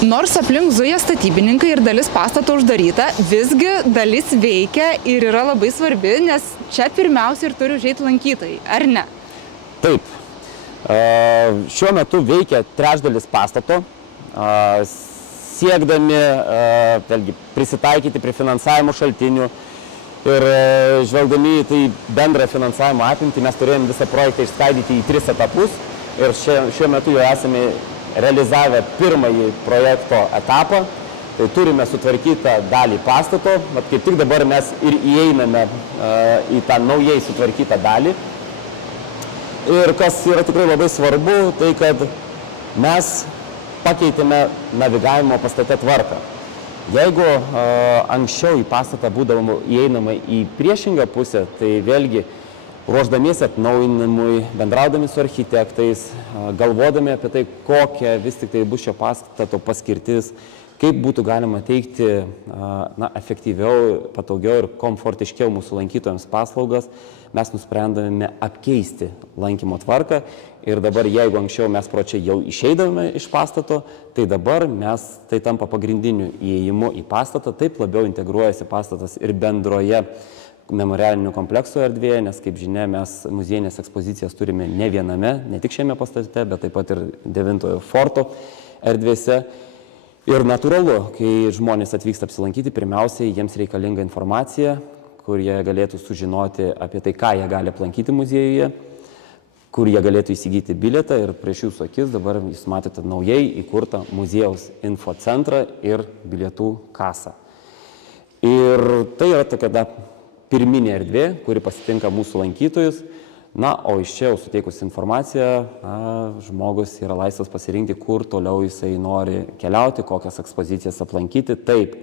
Nors aplink zuja statybininkai ir dalis pastato uždaryta, visgi dalis veikia ir yra labai svarbi, nes čia pirmiausia ir turi užeiti lankytojai, ar ne? Taip. Šiuo metu veikia trečdalis pastato, siekdami vėlgi, prisitaikyti prie finansavimo šaltinių ir žvelgdami į tai bendrą finansavimo apimtį, mes turėjom visą projektą išskaidyti į 3 etapus ir šiuo metu jau esame realizavę pirmąjį projekto etapą, tai turime sutvarkytą dalį pastato, bet kaip tik dabar mes ir įeiname į tą naujai sutvarkytą dalį. Ir kas yra tikrai labai svarbu, tai kad mes pakeitėme navigavimo pastate tvarką. Jeigu anksčiau į pastatą būdavo įeinama į priešingą pusę, tai vėlgi ruoždamiesi atnaujinimui, bendraudami su architektais, galvodami apie tai, kokia vis tik tai bus šio pastato paskirtis, kaip būtų galima teikti efektyviau, patogiau ir komfortiškiau mūsų lankytojams paslaugas, mes nusprendėme apkeisti lankymo tvarką ir dabar, jeigu anksčiau mes pro čia jau išeidavome iš pastato, tai dabar mes tai tampa pagrindiniu įėjimu į pastatą, taip labiau integruojasi pastatas ir bendroje memorialinių kompleksų erdvėje, nes, kaip žinia, mes muziejinės ekspozicijas turime ne viename, ne tik šiame pastate, bet taip pat ir 9-ojo forto erdvėse. Ir natūralu, kai žmonės atvyksta apsilankyti, pirmiausiai jiems reikalinga informacija, kur jie galėtų sužinoti apie tai, ką jie gali aplankyti muziejuje, kur jie galėtų įsigyti bilietą ir prieš jūsų akis dabar jūs matėte naujai įkurtą muziejaus infocentrą ir bilietų kasą. Ir tai yra tokia pirminė erdvė, kuri pasitinka mūsų lankytojus. Na, o iš čia jau suteikus informaciją, žmogus yra laisvas pasirinkti, kur toliau jisai nori keliauti, kokias ekspozicijas aplankyti. Taip,